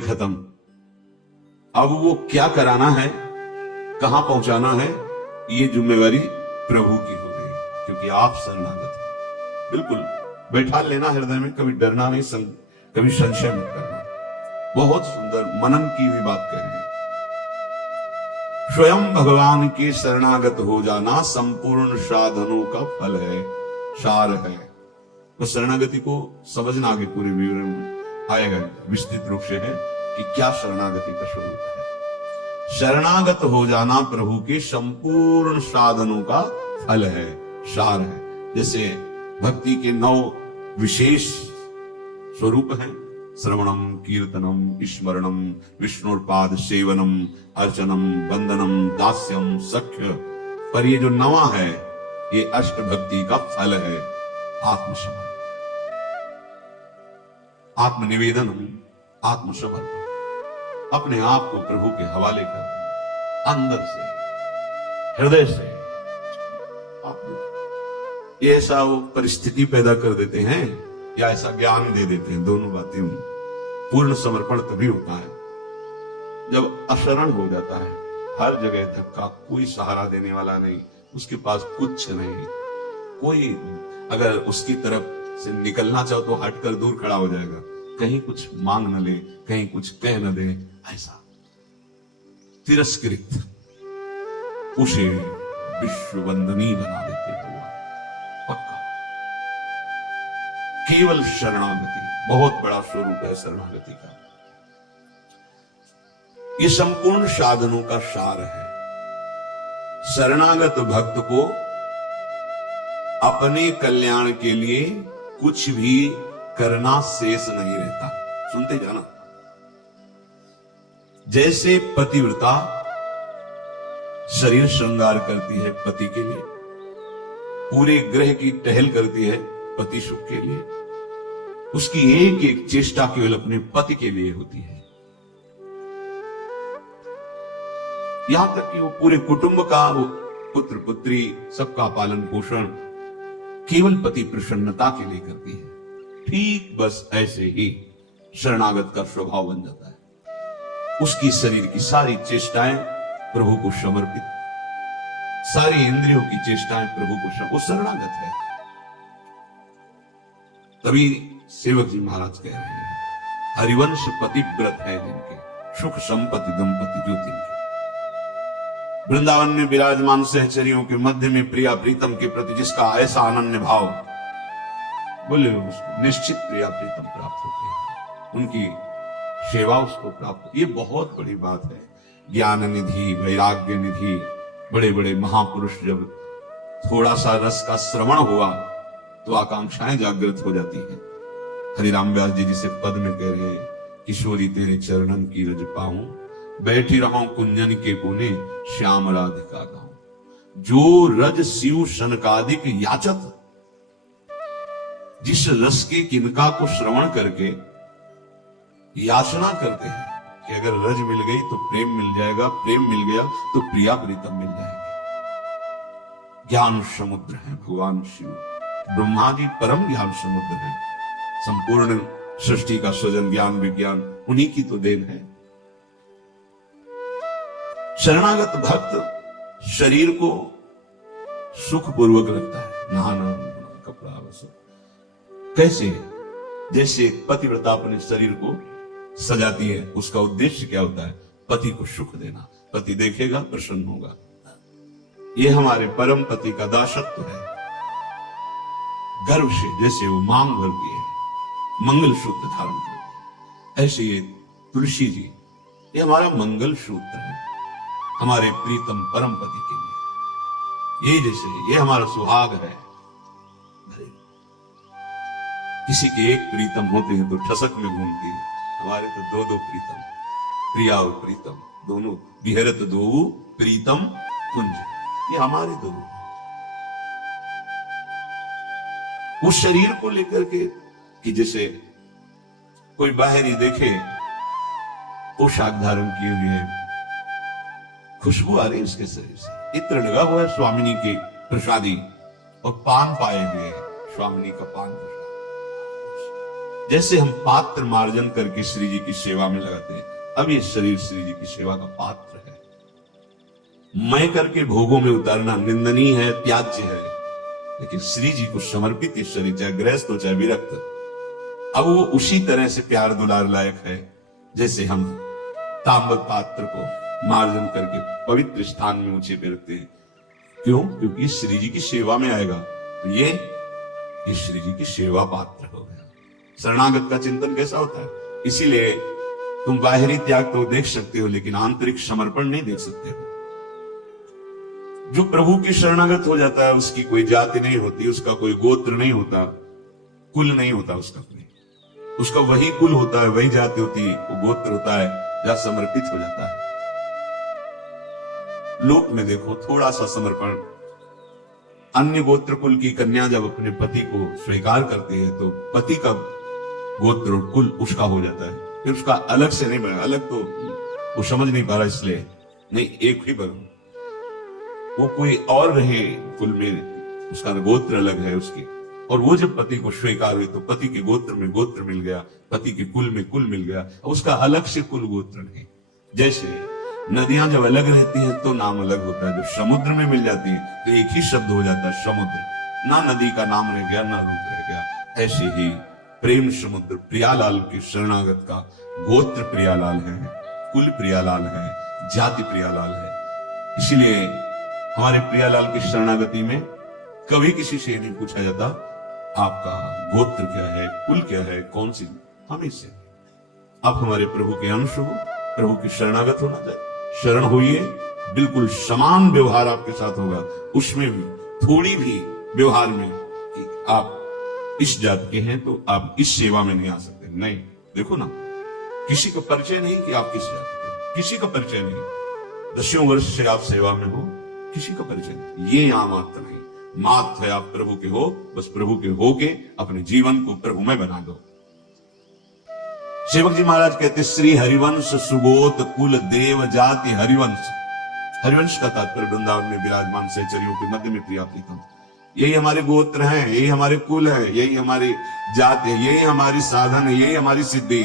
खत्म। अब वो क्या कराना है, कहां पहुंचाना है, ये जिम्मेवारी प्रभु की हो गई, क्योंकि आप शरणागत हैं। बिल्कुल बैठा लेना हृदय में, कभी डरना नहीं, कभी संशय मत करना। बहुत सुंदर मनन की हुई बात कह रहे हैं। स्वयं भगवान के शरणागत हो जाना संपूर्ण साधनों का फल है, सार है। तो शरणागति को समझना आगे पूरे विवरण में आएगा, विस्तृत रूप से है कि क्या शरणागति का स्वरूप है। शरणागत हो जाना प्रभु के संपूर्ण साधनों का फल है, सार है। जैसे भक्ति के 9 विशेष स्वरूप हैं, श्रवणम, कीर्तनम, स्मरणम, विष्णुपाद सेवनम, अर्चनम, वंदनम, दास्यम, सख्य। पर ये जो 9वां है, ये अष्ट भक्ति का फल है, आत्मसमर्पण, आत्मनिवेदन, आत्मसमर्पण। अपने आप को प्रभु के हवाले कर देना, अंदर से, हृदय से। ये ऐसा वो परिस्थिति पैदा कर देते हैं या ऐसा ज्ञान दे देते हैं, दोनों बातें। पूर्ण समर्पण तभी होता है जब अशरण हो जाता है, हर जगह धक्का, कोई सहारा देने वाला नहीं, उसके पास कुछ नहीं, कोई अगर उसकी तरफ से निकलना चाहो तो हटकर दूर खड़ा हो जाएगा, कहीं कुछ मांग न ले, कहीं कुछ कह न दे, ऐसा तिरस्कृत उसे विश्व वंदनीय बना देते हैं। पक्का केवल शरणागति बहुत बड़ा स्वरूप है शरणागति का। ये संपूर्ण साधनों का सार है। शरणागत भक्त को अपने कल्याण के लिए कुछ भी करना शेष नहीं रहता। सुनते जाना। जैसे पतिव्रता शरीर श्रृंगार करती है पति के लिए, पूरे ग्रह की टहल करती है पति सुख के लिए, उसकी एक एक चेष्टा केवल अपने पति के लिए होती है। यहां तक कि वो पूरे कुटुंब का, वो पुत्र पुत्री सबका पालन पोषण केवल पति प्रसन्नता के लिए करती है। ठीक बस ऐसे ही शरणागत का स्वभाव बन जाता है। उसकी शरीर की सारी चेष्टाएं प्रभु को समर्पित, सारी इंद्रियों की चेष्टाएं प्रभु को समर्पित, वो शरणागत है। तभी सेवक जी महाराज कह रहे हैं, हरिवंश पतिव्रत है जिनके, सुख संपत्ति दंपति जो तिनके। वृंदावन में विराजमान सहचरियों के मध्य में प्रिया प्रीतम के प्रति जिसका ऐसा अनन्य भाव, बोले उसको निश्चित प्रिया प्रीतम प्राप्त होते हैं, उनकी सेवा उसको प्राप्त। ये बहुत बड़ी बात है। ज्ञान निधि, वैराग्य निधि, बड़े बड़े महापुरुष जब थोड़ा सा रस का श्रवण हुआ तो आकांक्षाएं जागृत हो जाती हैं। हरिराम व्यास जी जिसे पद में कह रहे हैं, किशोरी तेरे चरणन की रज पाऊं, बैठी रहूं कुंजन के कोने, श्याम राधिका गाऊं। जो रज शिव शनकादिक याचत, जिस रस के किनका को श्रवण करके याचना करते हैं कि अगर रज मिल गई तो प्रेम मिल जाएगा, प्रेम मिल गया तो प्रिया प्रीतम मिल जाएगी। ज्ञान समुद्र है भगवान शिव, ब्रह्मा जी परम ज्ञान समुद्र है। संपूर्ण सृष्टि का सृजन ज्ञान विज्ञान उन्हीं की तो देन है। शरणागत भक्त शरीर को सुखपूर्वक रखता है, नहाना, कपड़ा, वस्त्र। कैसे? जैसे पतिव्रता अपने शरीर को सजाती है, उसका उद्देश्य क्या होता है? पति को सुख देना। पति देखेगा प्रसन्न होगा। ये हमारे परम पति का दासत्व है। गर्व से जैसे वो मांग भरती है, मंगल सूत्र धारण करती है, ऐसे ये तुलसी जी, ये हमारा मंगल सूत्र है हमारे प्रीतम परम पति के लिए। ये जैसे ये हमारा सुहाग है। किसी के एक प्रीतम होते हैं तो ठसक में घूमती है, हमारे तो दो दो प्रीतम, प्रिया और प्रीतम दोनों, विहरत दो प्रीतम कुंज, ये हमारे दोनों। उस शरीर को लेकर के कि जैसे कोई बाहरी देखे पोशाक धारण किए हुए, खुशबू आ रही है उसके शरीर से, इत्र लगा हुआ है स्वामिनी के प्रसादी, और पान पाए हुए स्वामिनी का पान प्रसाद, जैसे हम पात्र मार्जन करके श्री जी की सेवा में लगाते हैं, अब ये शरीर श्री जी की सेवा का पात्र है। मैं करके भोगों में उतारना निंदनीय है, त्याज्य है, लेकिन श्री जी को समर्पित ये शरीर, चाहे गृहस्थ हो चाहे विरक्त, अब वो उसी तरह से प्यार दुलार लायक है जैसे हम ताम्र पात्र को मार्जन करके पवित्र स्थान में ऊंचे पे रखते हैं। क्यों? क्योंकि श्री जी की सेवा में आएगा, तो ये श्री जी की सेवा पात्र हो गया। शरणागत का चिंतन कैसा होता है? इसीलिए तुम बाहरी त्याग तो देख सकते हो, लेकिन आंतरिक समर्पण नहीं देख सकते हो। जो प्रभु के शरणागत हो जाता है, उसकी कोई जाति नहीं होती, उसका कोई गोत्र नहीं होता, कुल नहीं होता उसका कोई, उसका वही कुल होता है, वही जाति होती है, वो गोत्र होता है, जहां समर्पित हो जाता है। लोक में देखो थोड़ा सा समर्पण, अन्य गोत्र कुल की कन्या जब अपने पति को स्वीकार करती है तो पति का गोत्र और कुल उसका हो जाता है, फिर उसका अलग से नहीं बना, अलग तो वो समझ नहीं पा रहा, इसलिए नहीं एक ही बनो, वो कोई और रहे कुल में, उसका गोत्र अलग है उसकी। और वो जब पति को स्वीकार हुई तो पति के गोत्र में गोत्र मिल गया, पति के कुल में कुल मिल गया, उसका अलग से कुल गोत्र नहीं। जैसे नदियां जब अलग रहती हैं तो नाम अलग होता है, जब समुद्र में मिल जाती है तो एक ही शब्द हो जाता है समुद्र, ना नदी का नाम रह गया ना रूप रह गया। ऐसे ही प्रेम समुद्र प्रियालाल के शरणागत का गोत्र प्रियालाल है, कुल प्रियालाल है, जाति प्रियालाल है। इसीलिए हमारे प्रियालाल की शरणागति में कभी किसी से नहीं पूछा जाता आपका गोत्र क्या है, कुल क्या है, कौन सी, हम इससे आप हमारे प्रभु के अंश हो, प्रभु की शरणागत होना चाहिए। शरण होइए, बिल्कुल समान व्यवहार आपके साथ होगा, उसमें भी थोड़ी भी व्यवहार में कि आप इस जात के हैं तो आप इस सेवा में नहीं आ सकते, नहीं। देखो ना, किसी का परिचय नहीं कि आप किस जात के, किसी का परिचय नहीं, 10 वर्ष से आप सेवा में हो, किसी का परिचय नहीं, ये यहां मात्र नहीं, मात्र है आप प्रभु के हो, बस प्रभु के होके अपने जीवन को प्रभु में बना दो। सेवक जी महाराज कहते, श्री हरिवंश सुगोत कुल देव जाति हरिवंश। हरिवंश का तात्पर्य वृंदावन में विराजमान सहचरियों के मध्य में प्रिया प्रीतम, यही हमारे गोत्र हैं, यही हमारे कुल है, यही हमारी जाति है, यही हमारी साधन है, यही हमारी सिद्धि।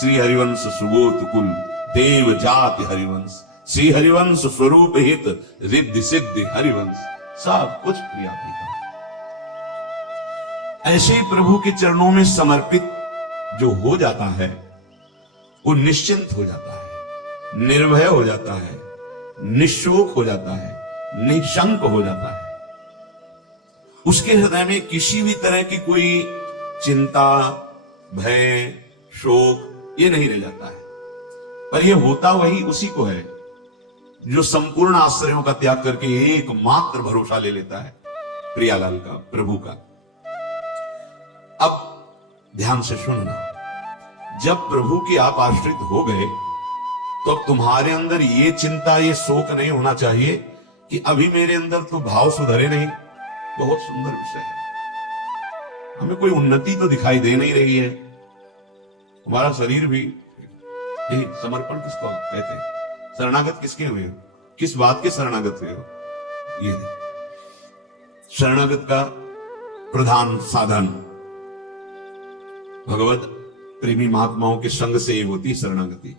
श्री हरिवंश सुगोत कुल देव जाति हरिवंश, श्री हरिवंश स्वरूप हित रिद्धि सिद्धि हरिवंश, सब कुछ प्रिया प्रीतम। ऐसे ही प्रभु के चरणों में समर्पित जो हो जाता है वो निश्चिंत हो जाता है, निर्भय हो जाता है, निशोक हो जाता है, निशंक हो जाता है। उसके हृदय में किसी भी तरह की कोई चिंता, भय, शोक ये नहीं रह जाता है। पर ये होता वही उसी को है जो संपूर्ण आश्रयों का त्याग करके एकमात्र भरोसा ले लेता है प्रियालाल का, प्रभु का। अब ध्यान से सुनना, जब प्रभु की आप आश्रित हो गए तो तुम्हारे अंदर ये चिंता, ये शोक नहीं होना चाहिए कि अभी मेरे अंदर तो भाव सुधरे नहीं। बहुत सुंदर विषय है, हमें कोई उन्नति तो दिखाई दे नहीं रही है, हमारा शरीर भी, यही समर्पण किसको कहते हैं, शरणागत किसके हुए हो, किस बात के शरणागत हुए हो, ये शरणागत का प्रधान साधन भगवत प्रेमी महात्माओं के संग से ये होती शरणागति।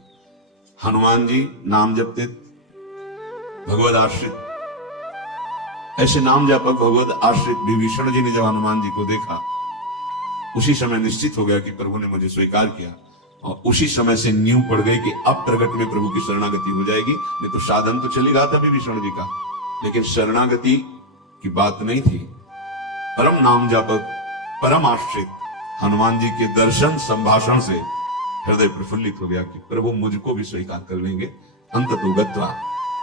हनुमान जी नाम जपते, भगवत आश्रित, ऐसे नाम जापक भगवत आश्रित विभीषण जी ने जब हनुमान जी को देखा, उसी समय निश्चित हो गया कि प्रभु ने मुझे स्वीकार किया, और उसी समय से नींव पड़ गई कि अब प्रगट में प्रभु की शरणागति हो जाएगी। नहीं तो साधन तो चली रहा था विभीषण जी का, लेकिन शरणागति की बात नहीं थी। परम नाम जापक, परम आश्रित हनुमान जी के दर्शन संभाषण से हृदय प्रफुल्लित हो गया कि प्रभु मुझको भी स्वीकार कर लेंगे। अंततो गत्वा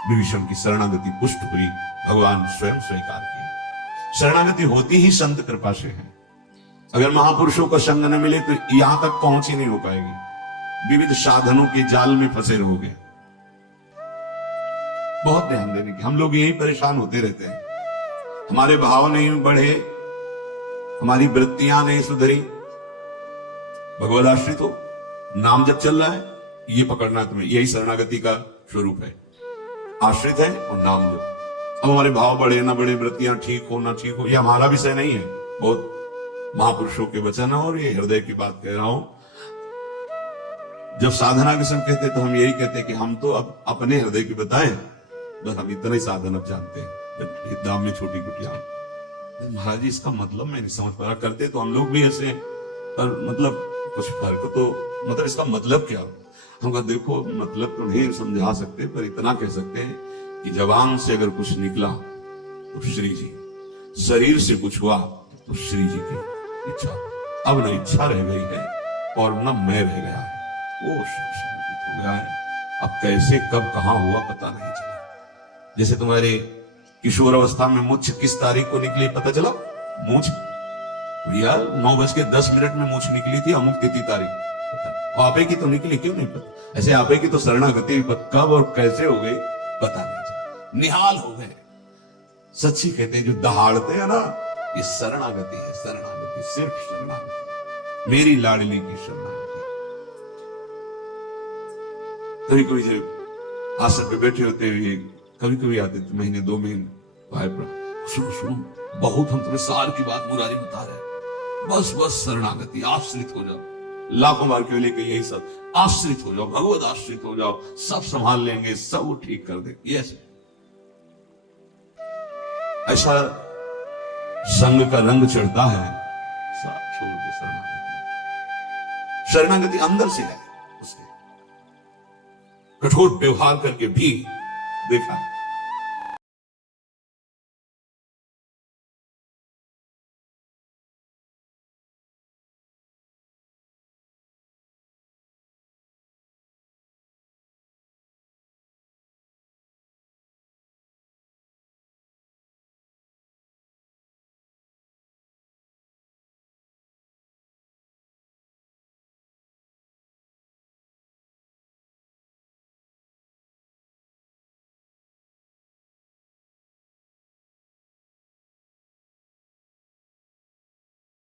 विभीषण की शरणागति पुष्ट हुई, भगवान स्वयं स्वीकार की। शरणागति होती ही संत कृपा से है। अगर महापुरुषों का संग न मिले तो यहां तक पहुंच ही नहीं हो पाएगी, विविध साधनों के जाल में फंसे रहोगे। बहुत ध्यान देने की, हम लोग यही परेशान होते रहते हैं, हमारे भाव नहीं बढ़े, हमारी वृत्तियां नहीं सुधरी। भगवत आश्रित हो, नाम जब चल रहा है, ये पकड़ना तुम्हें, यही शरणागति का स्वरूप है। आश्रित है और नाम जप। अब हमारे भाव बढ़े ना बढ़े, वृत्तियां ठीक हो ना ठीक हो, ये हमारा विषय नहीं है। बहुत महापुरुषों के वचन और ये हृदय की बात कह रहा हूं। जब साधना के समय कहते तो हम यही कहते कि हम तो अब अपने हृदय की बताएं, बस हम इतना ही साधन अब जानते हैं। दाम में छोटी कुटिया, महाराज जी इसका मतलब मैं नहीं समझ पा रहा। करते तो हम लोग भी ऐसे हैं, पर मतलब कुछ फर्क तो, मतलब इसका मतलब क्या? हम कहा देखो मतलब तो नहीं समझा सकते, पर इतना कह सकते हैं कि जबान से अगर कुछ निकला तो श्री जी, शरीर से कुछ हुआ तो श्री जी की इच्छा। अब न इच्छा रह गई है और न मैं रह गया है, वो समाप्त हो गया है। अब कैसे कब कहां हुआ पता नहीं चला। जैसे तुम्हारे किशोर अवस्था में मूछ किस तारीख को निकली पता चला? मूछ भैया 9:10 में मूछ निकली थी, अमुक तिथि तारीख। आपे की तो निकली, क्यों नहीं पता? ऐसे आपे की तो शरणागति कब और कैसे हो गई पता नहीं चला, निहाल हो गए। सच्ची कहते हैं जो दहाड़ते हैं ना, ये शरणागति है। शरणागति, सिर्फ शरणागति, मेरी लाडली की शरणागति। कभी कभी जब आसन पे बैठे होते हुए कभी कभी आते थे, महीने 2 महीने, भाई सुनो सुनो, बहुत हम तुम्हें सार की बात मुरारी बता रहे हैं, बस बस शरणागति, आश्रित हो जाओ। लाखों बार क्यों लेके यही सब, आश्रित हो जाओ, भगवत आश्रित हो जाओ, सब संभाल लेंगे, सब वो ठीक कर दे। यस, ऐसा संग का रंग चढ़ता है, सब छोड़ के शरणागति। शरणागति अंदर से है, उसके कठोर व्यवहार करके भी देखा